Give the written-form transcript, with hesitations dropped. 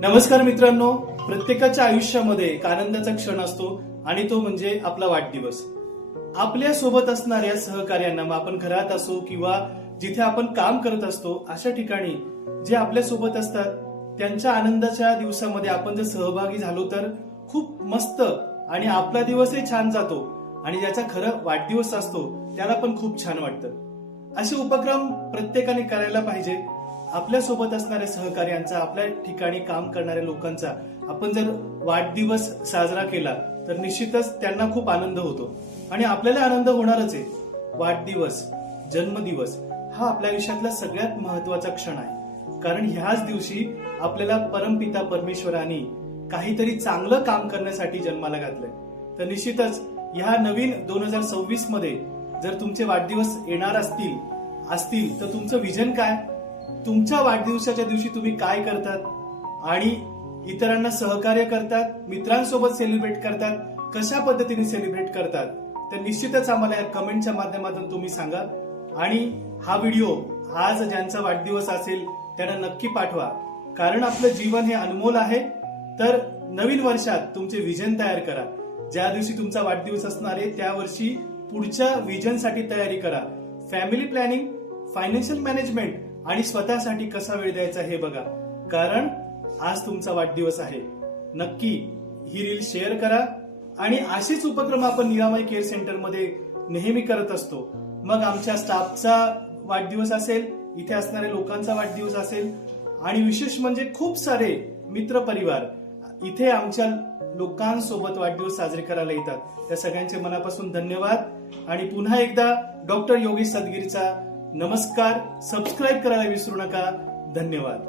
नमस्कार मित्रांनो, प्रत्येकाच्या आयुष्यामध्ये एक आनंदाचा क्षण असतो आणि तो म्हणजे आपला वाढदिवस. आपल्या सोबत असणाऱ्या सहकार्यांना, मग आपण घरात असो किंवा जिथे आपण काम करत असतो अशा ठिकाणी जे आपल्या सोबत असतात त्यांच्या आनंदाच्या दिवसामध्ये आपण जर सहभागी झालो तर खूप मस्त आणि आपला दिवसही छान जातो आणि ज्याचा खरं वाढदिवस असतो त्याला पण खूप छान वाटतं. असे उपक्रम प्रत्येकाने करायला पाहिजे. आपल्या सोबत असणाऱ्या सहकार्यांचा, आपल्या ठिकाणी काम करणाऱ्या लोकांचा आपण जर वाढदिवस साजरा केला तर निश्चितच त्यांना खूप आनंद होतो आणि आपल्याला आनंद होणारच आहे. वाढदिवस, जन्मदिवस हा आपल्या आयुष्यातला सगळ्यात महत्वाचा क्षण आहे, कारण ह्याच दिवशी आपल्याला परमपिता परमेश्वराने काहीतरी चांगलं काम करण्यासाठी जन्माला घातलंय. तर निश्चितच ह्या नवीन 2026 मध्ये जर तुमचे वाढदिवस येणार असतील तर तुमचं विजन काय, तुमच्या वाढदिवसाच्या दिवशी तुम्ही काय करतात आणि इतरांना सहकार्य करतात, मित्रांसोबत सेलिब्रेट करतात, कशा पद्धतीने सेलिब्रेट करतात, तर निश्चितच आम्हाला या कमेंटच्या माध्यमातून तुम्ही सांगा. आणि हा व्हिडिओ आज ज्यांचा वाढदिवस असेल त्यांना नक्की पाठवा, कारण आपलं जीवन हे अनमोल आहे. तर नवीन वर्षात तुमचे विजन तयार करा. ज्या दिवशी तुमचा वाढदिवस असणार आहे त्या वर्षी पुढच्या विजनसाठी तयारी करा. फॅमिली प्लॅनिंग, फायनान्शियल मॅनेजमेंट आणि स्वतःसाठी कसा वेळ द्यायचा हे बघा, कारण आज तुमचा वाढदिवस आहे. नक्की ही रील शेअर करा आणि असेच उपक्रम आपण निरामय केअर सेंटर मध्ये नेहमी करत असतो. मग आमच्या स्टाफचा वाढदिवस असेल, इथे असणाऱ्या लोकांचा वाढदिवस असेल आणि विशेष म्हणजे खूप सारे मित्र परिवार इथे आमच्या लोकांसोबत वाढदिवस साजरे करायला येतात. त्या सगळ्यांचे मनापासून धन्यवाद आणि पुन्हा एकदा डॉक्टर योगेश सदगीरचा नमस्कार. सबस्क्राईब करायला विसरू नका. धन्यवाद.